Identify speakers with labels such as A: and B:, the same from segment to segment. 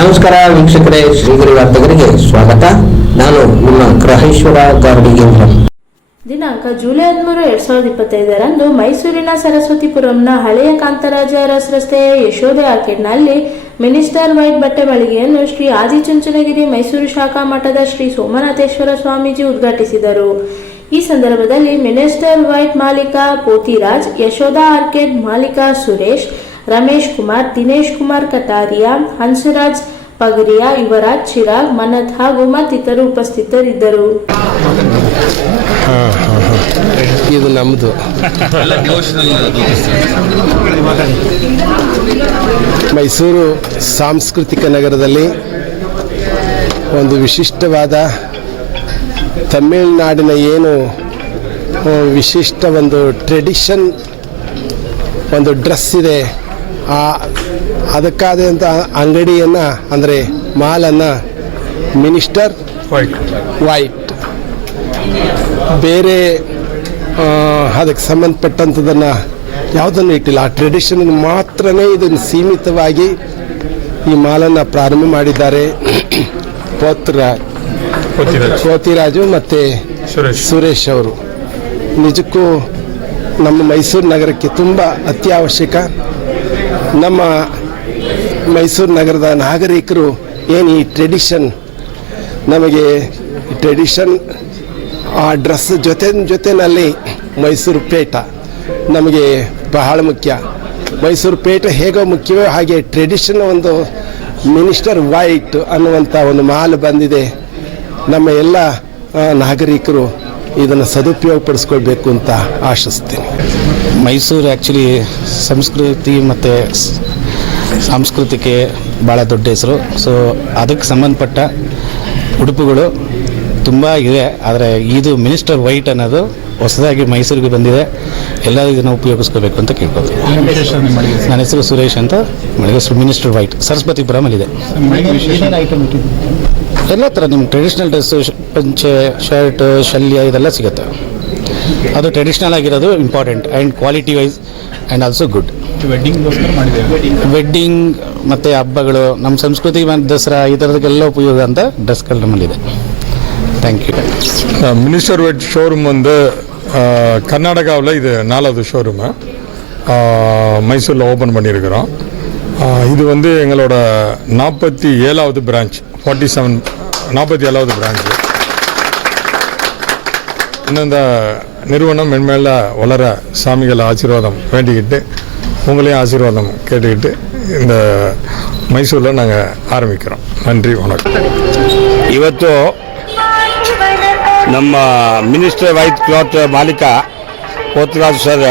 A: ನಮಸ್ಕಾರ ವೀಕ್ಷಕರೇ, ಶ್ರೀಗಿರಿ ವಾರ್ತೆಗರಿಗೆ ಸ್ವಾಗತ. ನಾನು ನಿಮ್ಮ ಗ್ರಹೇಶ್ವರ ಗಾರ್ಡಿಗೇಂದ್ರ
B: ದಿನಾಂಕ ಜುಲೈ ಹದಿಮೂರು, ಎರಡ್ ಸಾವಿರದ ಇಪ್ಪತ್ತೈದರಂದು ಮೈಸೂರಿನ ಸರಸ್ವತಿಪುರಂನ ಹಳೆಯ ಕಾಂತರಾಜ ಅರಸ್ ರಸ್ತೆಯ ಯಶೋದೆ ಆರ್ಕಿಡ್ನಲ್ಲಿ ಮಿನಿಸ್ಟರ್ ವೈಟ್ ಬಟ್ಟೆ ಮಳಿಗೆಯನ್ನು ಶ್ರೀ ಆದಿಚುಂಚನಗಿರಿ ಮೈಸೂರು ಶಾಖಾ ಮಠದ ಶ್ರೀ ಸೋಮನಾಥೇಶ್ವರ ಸ್ವಾಮೀಜಿ ಉದ್ಘಾಟಿಸಿದರು. ಈ ಸಂದರ್ಭದಲ್ಲಿ ಮಿನಿಸ್ಟರ್ ವೈಟ್ ಮಾಲೀಕ ಪೋತಿರಾಜ್, ಯಶೋಧ ಆರ್ಕೆಡ್ ಮಾಲೀಕ ಸುರೇಶ್ ರಮೇಶ್ ಕುಮಾರ್ ದಿನೇಶ್ ಕುಮಾರ್ ಕಟಾರಿಯಾ ಹಂಸರಾಜ್ ಪಗರಿಯಾ ಯುವರಾಜ್ ಚಿರಾಗ್ ಮನತ್ ಹಾಗೂ ಮತ್ತಿತರು ಉಪಸ್ಥಿತರಿದ್ದರು.
C: ಇದು ನಮ್ಮದು ಮೈಸೂರು ಸಾಂಸ್ಕೃತಿಕ ನಗರದಲ್ಲಿ ಒಂದು ವಿಶಿಷ್ಟವಾದ ತಮಿಳುನಾಡಿನ ಏನು ವಿಶಿಷ್ಟ ಒಂದು ಟ್ರೆಡಿಷನ್ ಒಂದು ಡ್ರೆಸ್ ಇದೆ. ಅದಕ್ಕಾದಂಥ ಅಂಗಡಿಯನ್ನು ಅಂದರೆ ಮಾಲನ್ನು ಮಿನಿಸ್ಟರ್ ವೈಟ್. ಬೇರೆ ಅದಕ್ಕೆ ಸಂಬಂಧಪಟ್ಟಂಥದ್ದನ್ನು ಯಾವುದನ್ನು ಇಟ್ಟಿಲ್ಲ. ಆ ಟ್ರೆಡಿಷನ್ ಮಾತ್ರನೇ ಇದನ್ನು ಸೀಮಿತವಾಗಿ ಈ ಮಾಲನ್ನು ಪ್ರಾರಂಭ ಮಾಡಿದ್ದಾರೆ. ಪೋತ್ರ ಪೋತಿರಾಜು ಮತ್ತು
D: ಸುರೇಶ್.
C: ಸುರೇಶ್ ಅವರು. ನಿಜಕ್ಕೂ ನಮ್ಮ ಮೈಸೂರು ನಗರಕ್ಕೆ ತುಂಬ ಅತ್ಯವಶ್ಯಕ. ನಮ್ಮ ಮೈಸೂರು ನಗರದ ನಾಗರಿಕರು ಏನು ಈ ಟ್ರೆಡಿಷನ್ ನಮಗೆ ಟ್ರೆಡಿಷನ್ ಆ ಡ್ರೆಸ್ ಜೊತೆ ಜೊತೆಯಲ್ಲಿ ಮೈಸೂರು ಪೇಟ ನಮಗೆ ಬಹಳ ಮುಖ್ಯ. ಮೈಸೂರು ಪೇಟ ಹೇಗೋ ಮುಖ್ಯವೋ ಹಾಗೆ ಟ್ರೆಡಿಷನ್ ಒಂದು ಮಿನಿಸ್ಟರ್ ವೈಟ್ ಅನ್ನುವಂಥ ಒಂದು ಮಾಲು ಬಂದಿದೆ. ನಮ್ಮ ಎಲ್ಲ ನಾಗರಿಕರು ಇದನ್ನು ಸದುಪಯೋಗಪಡಿಸ್ಕೊಳ್ಬೇಕು ಅಂತ ಆಶಿಸ್ತೀನಿ.
E: ಮೈಸೂರು ಆ್ಯಕ್ಚುಲಿ ಸಂಸ್ಕೃತಿ ಮತ್ತು ಸಾಂಸ್ಕೃತಿಕೆ ಭಾಳ ದೊಡ್ಡ ಹೆಸರು. ಸೊ ಅದಕ್ಕೆ ಸಂಬಂಧಪಟ್ಟ ಉಡುಪುಗಳು ತುಂಬ ಇದೆ. ಆದರೆ ಇದು ಮಿನಿಸ್ಟರ್ ವೈಟ್ ಅನ್ನೋದು ಹೊಸದಾಗಿ ಮೈಸೂರಿಗೆ ಬಂದಿದೆ. ಎಲ್ಲರೂ ಇದನ್ನು ಉಪಯೋಗಿಸ್ಕೋಬೇಕು ಅಂತ ಕೇಳ್ಬೋದು ನನ್ನ ಹೆಸರು ಸುರೇಶ್ ಅಂತ. ಮಳೆ ಹೆಸರು ಮಿನಿಸ್ಟರ್ ವೈಟ್ ಸರಸ್ವತಿಪುರಮಲ್ಲಿದೆ ಎಲ್ಲ ಥರ ನಿಮ್ಮ ಟ್ರೆಡಿಷ್ನಲ್ ಡ್ರೆಸ್ಸು ಪಂಚೆ ಶರ್ಟ್ ಶಲ್ಯ ಇದೆಲ್ಲ ಸಿಗುತ್ತೆ. ಅದು ಟ್ರೆಡಿಷ್ನಲ್ ಆಗಿರೋದು important and quality wise and also good wedding ಮತ್ತು ಹಬ್ಬಗಳು ನಮ್ಮ ಸಂಸ್ಕೃತಿ ಮತ್ತು ದಸರಾ ಈ ಥರದಕ್ಕೆಲ್ಲ ಉಪಯೋಗ ಅಂತ ಡ್ರೆಸ್ಗಳು ನಮ್ಮಲ್ಲಿದೆ thank you
D: minister wed showroom வந்து அஹ், கர்நாடகாவில் இது நாலாவது ஷோரூமு மைசூரில் ஓப்பன் பண்ணியிருக்கிறோம் அஹ், இது வந்து எங்களோட நாற்பத்தி ஏழாவது பிரான்ச் ஃபார்ட்டி செவன் நாற்பத்தி ஏழாவது பிரான்ச் இன்னும் இந்த நிறுவனம் மென்மேல வளர சாமிகள் ஆசீர்வாதம் வேண்டிக்கிட்டு உங்களையும் ஆசீர்வாதம் கேட்டுக்கிட்டு இந்த மைசூரில் நாங்கள் ஆரம்பிக்கிறோம் நன்றி வணக்கம்
F: ಇವತ್ತು ನಮ್ಮ ಮಿನಿಸ್ಟರ್ ವೈಟ್ ಕ್ಲಾತ್ ಮಾಲೀಕ ಪೋತರಾಜ್ ಸರ್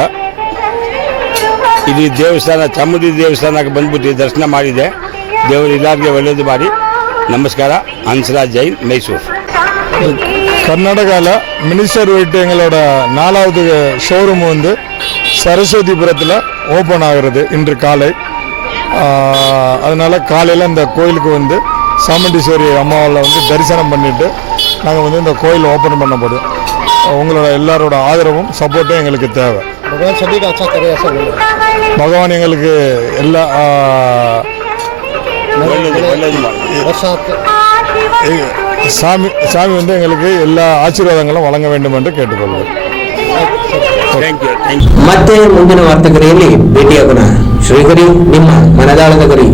F: ಇಲ್ಲಿ ದೇವಸ್ಥಾನ ಚಾಮುಂಡಿ ದೇವಸ್ಥಾನಕ್ಕೆ ಬಂದ್ಬಿಟ್ಟು ದರ್ಶನ ಮಾಡಿದೆ ದೇವರು ಎಲ್ಲರಿಗೆ ಒಳ್ಳೇದು ಮಾಡಿ ನಮಸ್ಕಾರ ಹಂಸರಾಜ್ ಜೈನ್ ಮೈಸೂರು
D: கர்நாடகாவில் மினிஸ்டர் வீட்டு எங்களோட நாலாவது ஷோரூம் வந்து சரஸ்வதிபுரத்தில் ஓப்பன் ஆகிறது இன்று காலை. அதனால் காலையில் இந்த கோயிலுக்கு வந்து சாமண்டீஸ்வரி அம்மாவில் வந்து தரிசனம் பண்ணிவிட்டு நாங்கள் வந்து இந்த கோயில் ஓப்பன் பண்ணப்படும் உங்களோட எல்லாரோட ஆதரவும் சப்போர்ட்டும் எங்களுக்கு தேவை. பகவான் எங்களுக்கு எல்லா
F: வருஷத்து
D: சாமி சாமி வந்து எங்களுக்கு எல்லா ஆசீர்வாதங்களும் வழங்க வேண்டும் என்று கேட்டுக்கொள்வோம்
F: ಥ್ಯಾಂಕ್ ಯು ಥ್ಯಾಂಕ್ ಯು
A: ಮತ್ತೆ ಮುಂದಿನ ವಾರ್ತೆಗರಿಯಲ್ಲಿ ಭೇಟಿಯಾಗೋಣ ಶ್ರೀಗಿರಿ ನಿಮ್ಮ ಮನದಾಳದ ಗರಿ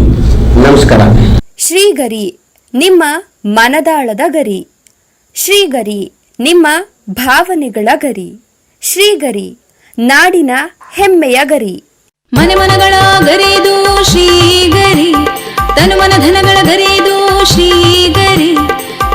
A: ನಮಸ್ಕಾರ
G: ಶ್ರೀಗರಿ ನಿಮ್ಮ ಮನದಾಳದ ಗರಿ ಶ್ರೀಗರಿ ನಿಮ್ಮ ಭಾವನೆಗಳ ಗರಿ ಶ್ರೀಗರಿ ನಾಡಿನ ಹೆಮ್ಮೆಯ ಗರಿ
H: ಮನೆ ಮನಗಳ ಗರಿದು ಶ್ರೀಗರಿ ತನು ಮನ ಧನಗಳ ಗರಿದು ಶ್ರೀಗರಿ